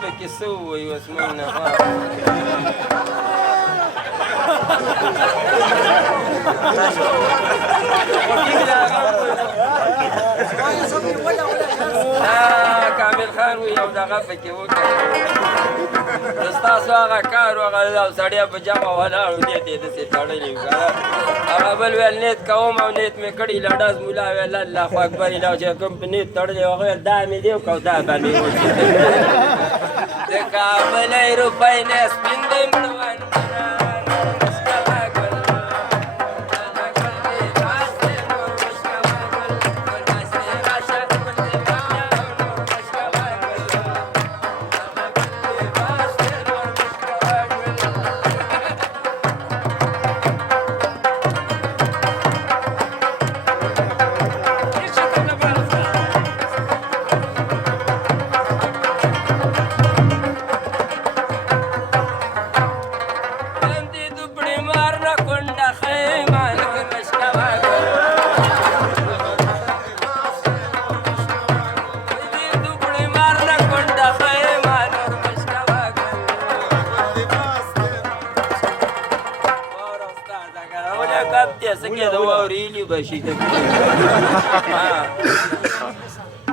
پکې څه ووایي اوس موږ نه کامل خان وي یو دغه پکې وکړه ستاسو هغه کار و هغه سړی په جمع ولاړ و نیت یې داسې تړلی و که نه هغه بل ویل نیت کوم او نیت مې کړي لډز ملا ویل الله اکبر الله چې کوم په نیت تړلی و هغه ویل دا مې دی وکړه او دا به مې وشي د کابلی روپۍ نه سپین دی مړوند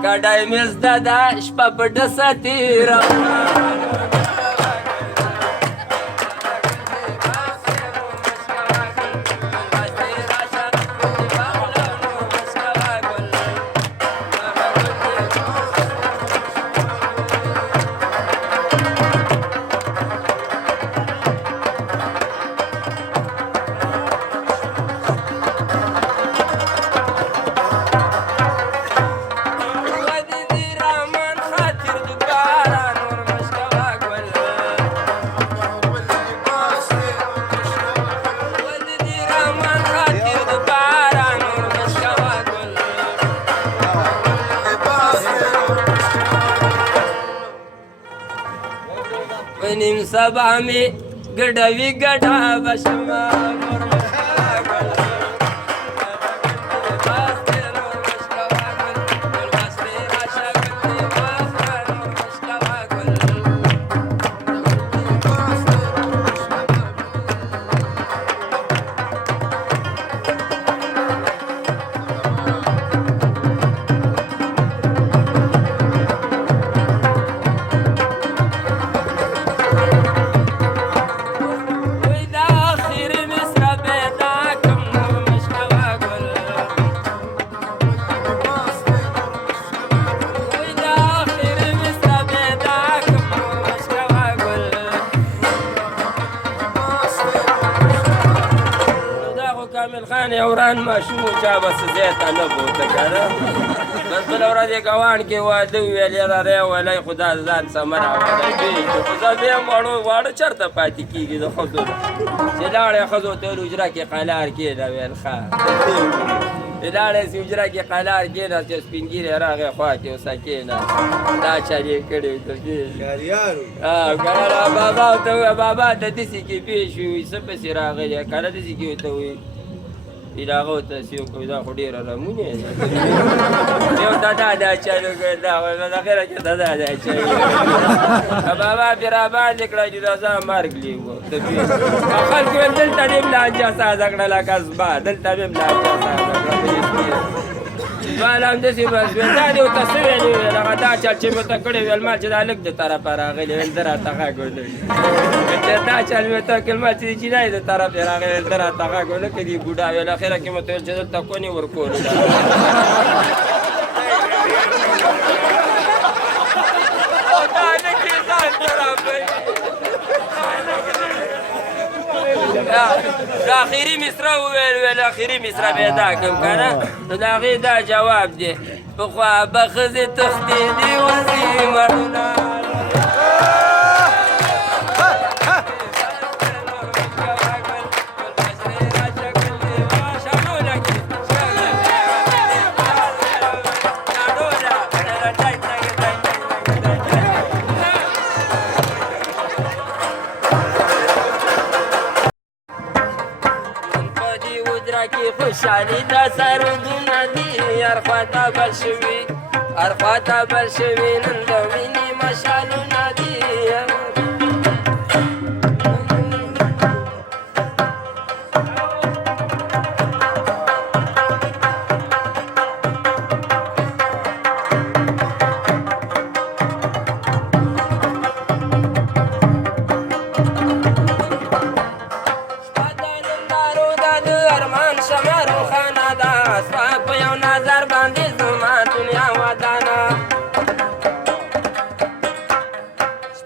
کډای مې زده ده شپه په ډسه تېره نیم سبا می ګډوي ګډا بشما وران ماشوم چا بس زیاته نه بوته که نه بس بله ورځ یې ګوان کې واده وویل یاره ریولی خو دا ځان سمه راولی دوی خو زه بیا واړه چېرته پاتې کېږي د ښځو چې لاړې ښځو ته ویل حجره کې قلار کېنه ویل ښه لاړې سي حجره کې قلار کېنه چې سپین ږیری راغی خوا کې اوسه کېنه دا چل یې کړی ته بابا ورته وویل بابا ته داسې کې پېښ وي څه پسې راغلی که نه داسې کې ورته وایي هغه ورته داسې وکړو دا خو ډېره رمونې ده یو دادا دا چل وکړ دا اخره کې دادا دا چل بابا پرې راباندې کړه چې دا زه مرګ لیږو خلکو ویل دلته دې ملانجه سازه کړه لکه زما دلته مې ملانجه سازه کړه مال همداسې بس ویل دا دې ورته څه ویلې ویل هغه دا چل چې مې ورته کړی ویل ما چې دا لږ د طرفه راغلی ویل ده راته غږ ونهوي چې دا چل مې ورته وکړل ما چې د چینایي د طرف یې راغی ویل ده راته غږ ونه کړي بوډا ویل اخره کې مې ورته ویل چې دلته کونې ورکولو دا اخري مصره وویل اخري مصره به یې دا کړم که نه نو د هغې دا جواب دی پخوا به ښځې تښتېدې وزې مړونه خوشحالي دا سرودونه دي هر خواته بل شوي نن د مینې مشالونه دي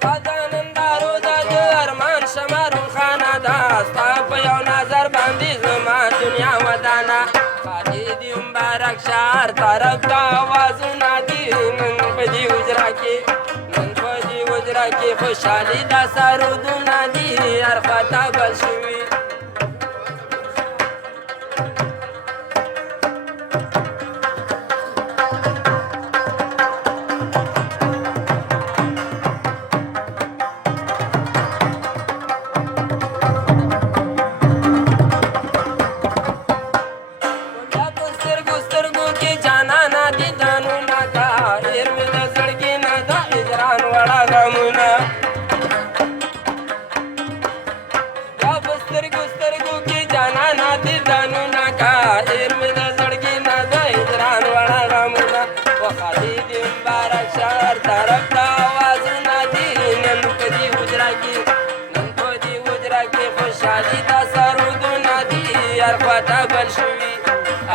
خزانندارو د ارمان شمارون خانه ده ستا په یو نظر باندې زما دنیا ودانه خالي دي مبارک ښار طرف ته اوازونه دي نن په دې حجره کې خوشحالي دا سرودونه دي هر خواته بل شوي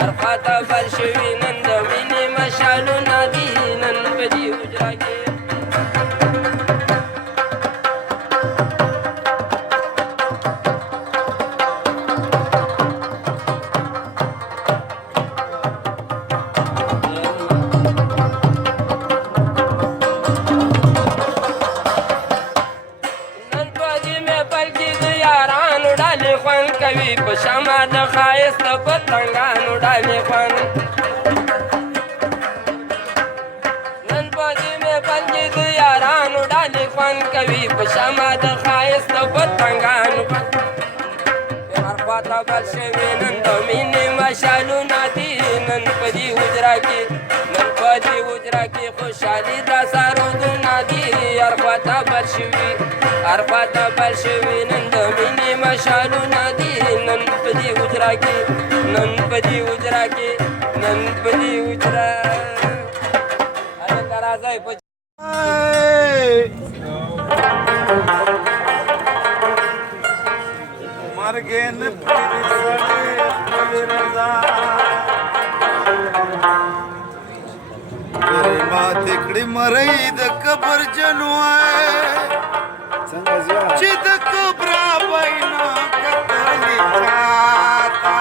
ارخواته بل شوي نن د مینې مشالونه دي نن په دې حجره کې نن په دې محفل کې د یارانو ډالې خوند کوي په شمع د ښایست پتنګانو ډالې خوند نن په دې محفل کې د یارانو ډالې خوند کوي په شمع د ښایست پتنګانو هر خواته بل شوي نن د مینې مشالونه دي نن په دې حجره کې خوشحالي دا سرودونه دي هر خواته بل شوي هر خواته بل شوي نن د مینې مشالونه دي نن په دې حجره کې نن په دې حجره کې نن په دې حجره هلکه راځئ په مرګې نه پرې سړی خپلې رضا پرې ماتې کړې مرۍ د قبر جنوای چې د کبرا بینا کتلې چاته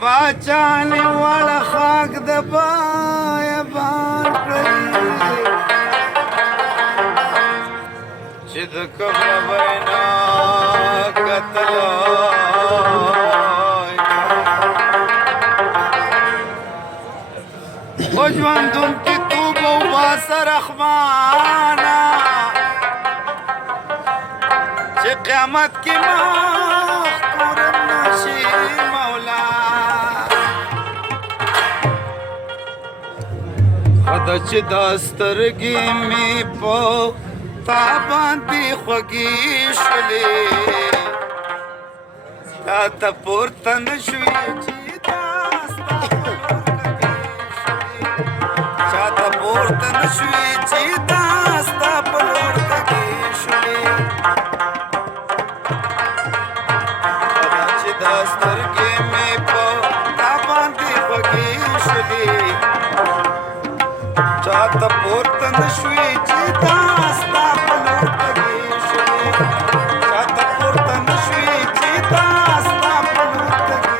باچانې واړه خاک د بیابان کړي چې د کبره بینا کتلای خو ژوندون کې توبه وباسه رحمانه چې قیامت کې مخکورم نشي مولا خدا چې دا سترګې مې په تا باندې خوږې شولې تا ته پورته نه شوې چې دا ستا په لور کږې شولې چا ته پورته نه شوې چې دا ستا په لور کږې شولې خدا چې دا سترګې مې په تا باندې خوږې شولې چاته پورته نه شوې چې دا ستا په لور کږې شولې چاته پورته نه شوې چې دا ستا په لور کږې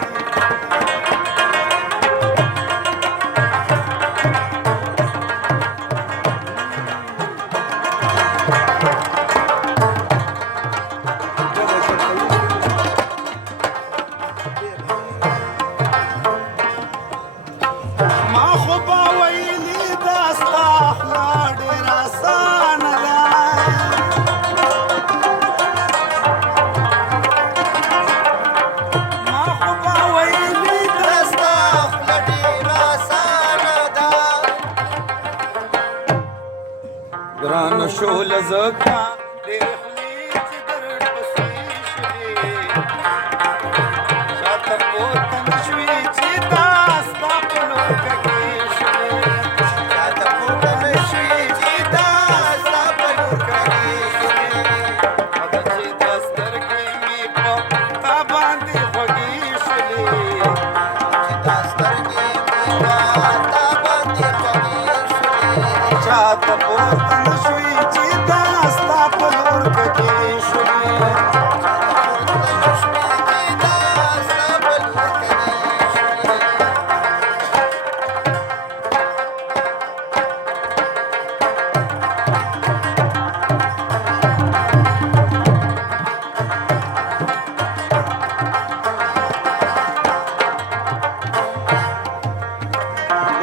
ما خو به ویلي دا ستا خوله ډېره شول زکا ډېر خولې چې در پسې شولې شاته پورته نشوې چې دا ستا په لور کږې شولې شاته پورته نشوې چې دا ستا په لور کږې شولې مده چې دا سترګې مې په تا باندې خوږې شولې چې دا سترګې مې په تا باندې خوږې شولې شاته پورته نشوې چې دا ستا په لور کږې شولې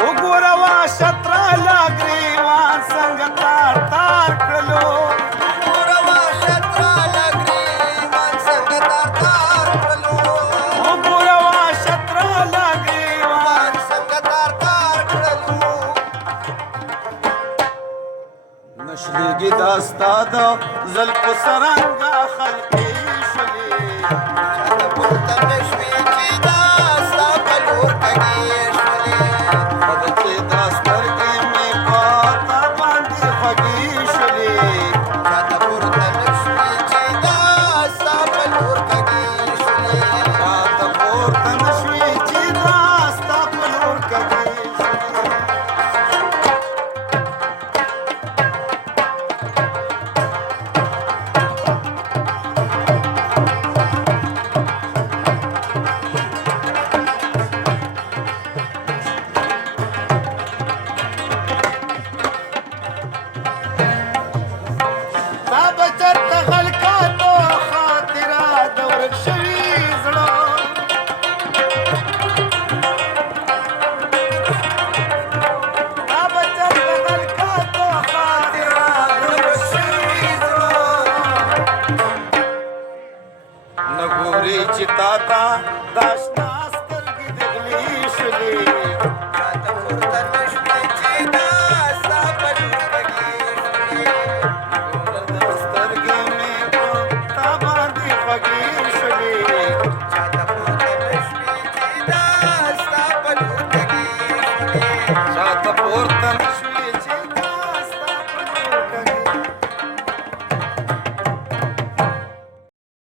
وګوره وا شطراله ګریوان څنګه تار تار کړلو وګوره وا شطراله ګریوان څنګه تار تار کړلو وګوره وا شطراله ګریوان څنګه تار تار کړلو نشلېږي دا ستا د زلفو څرنګه خلقې شولې چاته پورته نشوې چې دا ستا په لور کږې شولې مده چې دا سترګې مې په تا باندې خوږې شولې چاته پورته نشوې چې دا ستا په لور کږې شولې چاته پورته نشوې چې دا ستا په لور کږې شولې دا به چرته خلکاتو خاطره د ورک شوي زړه دا به چرته خلکاتو خاطره د ورک شوي زړه نه ګوري چې تا ته دا شنه